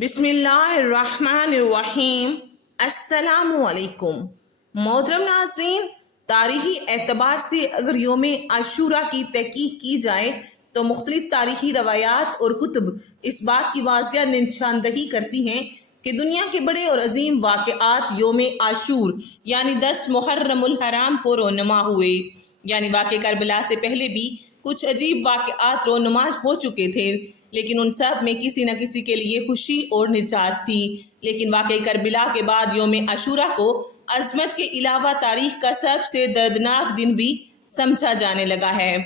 بسم اللہ الرحمن الرحیم۔ السلام علیکم محترم ناظرین، تاریخی اعتبار سے اگر یوم عاشورہ کی تحقیق کی جائے تو مختلف تاریخی روایات اور کتب اس بات کی واضح نشاندہی کرتی ہیں کہ دنیا کے بڑے اور عظیم واقعات یوم عاشور یعنی 10 محرم الحرام کو رونما ہوئے۔ یعنی واقع کربلا سے پہلے بھی کچھ عجیب واقعات رونما ہو چکے تھے، لیکن ان سب میں کسی نہ کسی کے لیے خوشی اور نجات تھی۔ لیکن واقع کربلا کے بعد یوم عاشورہ کو عظمت کے علاوہ تاریخ کا سب سے دردناک دن بھی سمجھا جانے لگا ہے۔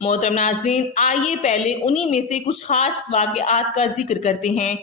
محترم ناظرین، آئیے پہلے انہی میں سے کچھ خاص واقعات کا ذکر کرتے ہیں۔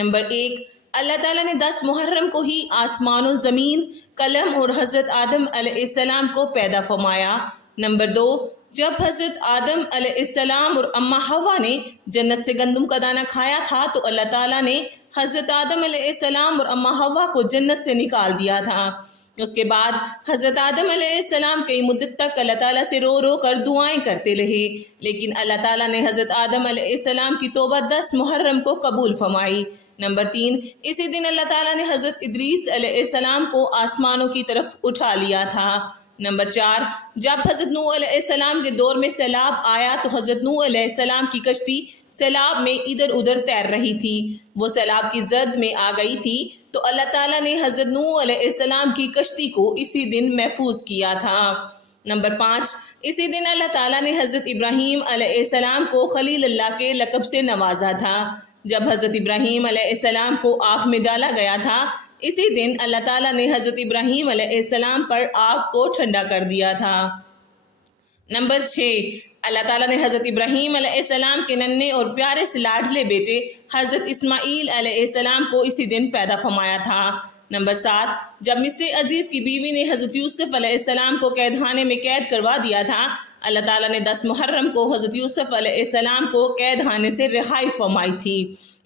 نمبر 1، اللہ تعالیٰ نے 10 محرم کو ہی آسمان و زمین، قلم اور حضرت آدم علیہ السلام کو پیدا فرمایا۔ نمبر 2، جب حضرت آدم علیہ السلام اور اماں حوا نے جنت سے گندم کا دانہ کھایا تھا تو اللہ تعالیٰ نے حضرت آدم علیہ السلام اور اماں حوا کو جنت سے نکال دیا تھا۔ اس کے بعد حضرت آدم علیہ السلام کئی مدت تک اللہ تعالیٰ سے رو رو کر دعائیں کرتے رہے، لیکن اللہ تعالیٰ نے حضرت آدم علیہ السلام کی توبہ 10 محرم کو قبول فرمائی۔ نمبر 3، اسی دن اللہ تعالیٰ نے حضرت ادریس علیہ السلام کو آسمانوں کی طرف اٹھا لیا تھا۔ نمبر 4، جب حضرت نوح علیہ السلام کے دور میں سیلاب آیا تو حضرت نوح علیہ السلام کی کشتی سیلاب میں ادھر ادھر تیر رہی تھی، وہ سیلاب کی زد میں آ گئی تھی تو اللہ تعالیٰ نے حضرت نوح علیہ السلام کی کشتی کو اسی دن محفوظ کیا تھا۔ نمبر 5، اسی دن اللہ تعالیٰ نے حضرت ابراہیم علیہ السلام کو خلیل اللہ کے لقب سے نوازا تھا۔ جب حضرت ابراہیم علیہ السلام کو آگ میں ڈالا گیا تھا، اسی دن اللہ تعالیٰ نے حضرت ابراہیم علیہ السلام پر آگ کو ٹھنڈا کر دیا تھا۔ نمبر 6، اللہ تعالیٰ نے حضرت ابراہیم علیہ السلام کے ننھے اور پیارے سے لاڈلے بیٹے حضرت اسماعیل علیہ السلام کو اسی دن پیدا فرمایا تھا۔ نمبر 7، جب مصر عزیز کی بیوی نے حضرت یوسف علیہ السلام کو قید خانے میں قید کروا دیا تھا، اللہ تعالیٰ نے 10 محرم کو حضرت یوسف علیہ السلام کو قید خانے سے رہائی فرمائی تھی۔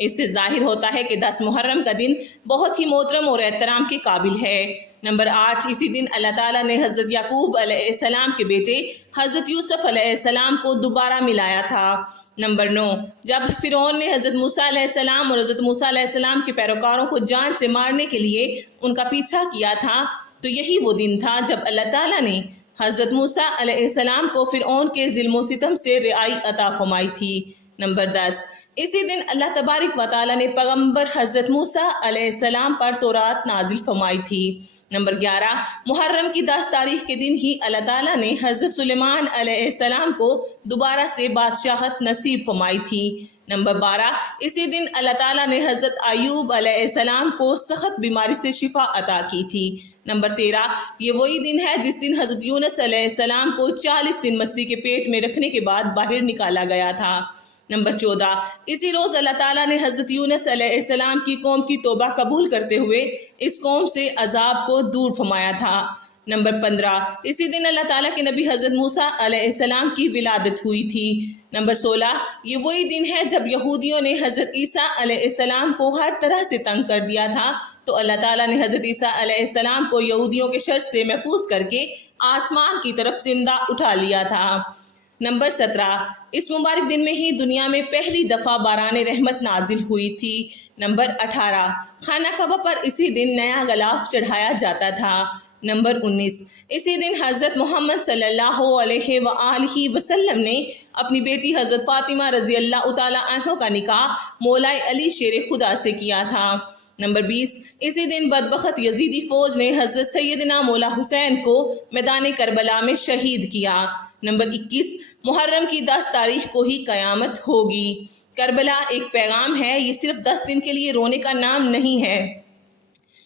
اس سے ظاہر ہوتا ہے کہ 10 محرم کا دن بہت ہی محترم اور احترام کے قابل ہے۔ نمبر 8، اسی دن اللہ تعالیٰ نے حضرت یعقوب علیہ السلام کے بیٹے حضرت یوسف علیہ السلام کو دوبارہ ملایا تھا۔ نمبر 9، جب فرعون نے حضرت موسیٰ علیہ السلام اور حضرت موسیٰ علیہ السلام کے پیروکاروں کو جان سے مارنے کے لیے ان کا پیچھا کیا تھا تو یہی وہ دن تھا جب اللہ تعالیٰ نے حضرت موسیٰ علیہ السلام کو فرعون کے ظلم و ستم سے رہائی عطا فرمائی تھی۔ نمبر 10، اسی دن اللہ تبارک و تعالیٰ نے پیغمبر حضرت موسیٰ علیہ السلام پر تورات نازل فرمائی تھی۔ نمبر 11، محرم کی 10 تاریخ کے دن ہی اللہ تعالیٰ نے حضرت سلیمان علیہ السلام کو دوبارہ سے بادشاہت نصیب فرمائی تھی۔ نمبر 12، اسی دن اللہ تعالیٰ نے حضرت ایوب علیہ السلام کو سخت بیماری سے شفا عطا کی تھی۔ نمبر 13، یہ وہی دن ہے جس دن حضرت یونس علیہ السلام کو 40 دن مچھلی کے پیٹ میں رکھنے کے بعد باہر نکالا گیا تھا۔ نمبر 14، اسی روز اللہ تعالیٰ نے حضرت یونس علیہ السلام کی قوم کی توبہ قبول کرتے ہوئے اس قوم سے عذاب کو دور فرمایا تھا۔ نمبر 15، اسی دن اللہ تعالیٰ کے نبی حضرت موسیٰ علیہ السلام کی ولادت ہوئی تھی۔ نمبر 16، یہ وہی دن ہے جب یہودیوں نے حضرت عیسیٰ علیہ السلام کو ہر طرح سے تنگ کر دیا تھا تو اللہ تعالیٰ نے حضرت عیسیٰ علیہ السلام کو یہودیوں کے شر سے محفوظ کر کے آسمان کی طرف زندہ اٹھا لیا تھا۔ نمبر 17، اس مبارک دن میں ہی دنیا میں پہلی دفعہ باران رحمت نازل ہوئی تھی۔ نمبر 18، خانہ کعبہ پر اسی دن نیا غلاف چڑھایا جاتا تھا۔ نمبر 19، اسی دن حضرت محمد صلی اللہ علیہ وآلہ وسلم نے اپنی بیٹی حضرت فاطمہ رضی اللہ تعالیٰ عنہ کا نکاح مولا علی شیر خدا سے کیا تھا۔ نمبر 20، اسی دن بدبخت یزیدی فوج نے حضرت سیدنا مولا حسین کو میدان کربلا میں شہید کیا۔ نمبر 21، محرم کی 10 تاریخ کو ہی قیامت ہوگی۔ کربلا ایک پیغام ہے، یہ صرف 10 دن کے لیے رونے کا نام نہیں ہے۔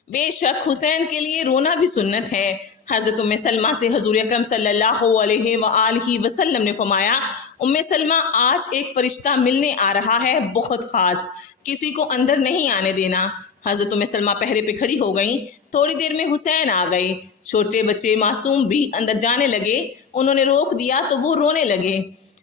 بے شک حسین کے لیے رونا بھی سنت ہے۔ حضرت ام سلمہ سے حضور اکرم صلی اللہ علیہ وآلہ وسلم نے فرمایا، ام سلمہ آج ایک فرشتہ ملنے آ رہا ہے، بہت خاص، کسی کو اندر نہیں آنے دینا۔ حضرت ام سلمہ پہرے پہ کھڑی ہو گئیں، تھوڑی دیر میں حسین آ گئے، چھوٹے بچے معصوم بھی اندر جانے لگے، انہوں نے روک دیا تو وہ رونے لگے،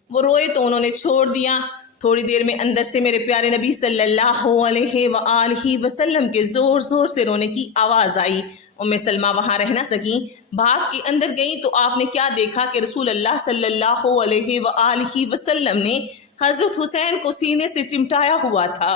وہ روئے تو انہوں نے چھوڑ دیا۔ تھوڑی دیر میں اندر سے میرے پیارے نبی صلی اللہ علیہ وآلہ وسلم کے زور زور سے رونے کی آواز آئی۔ ام سلمہ وہاں رہ نہ سکیں، بھاگ کے اندر گئیں تو آپ نے کیا دیکھا کہ رسول اللہ صلی اللہ علیہ وآلہ وسلم نے حضرت حسین کو سینے سے چمٹایا ہوا تھا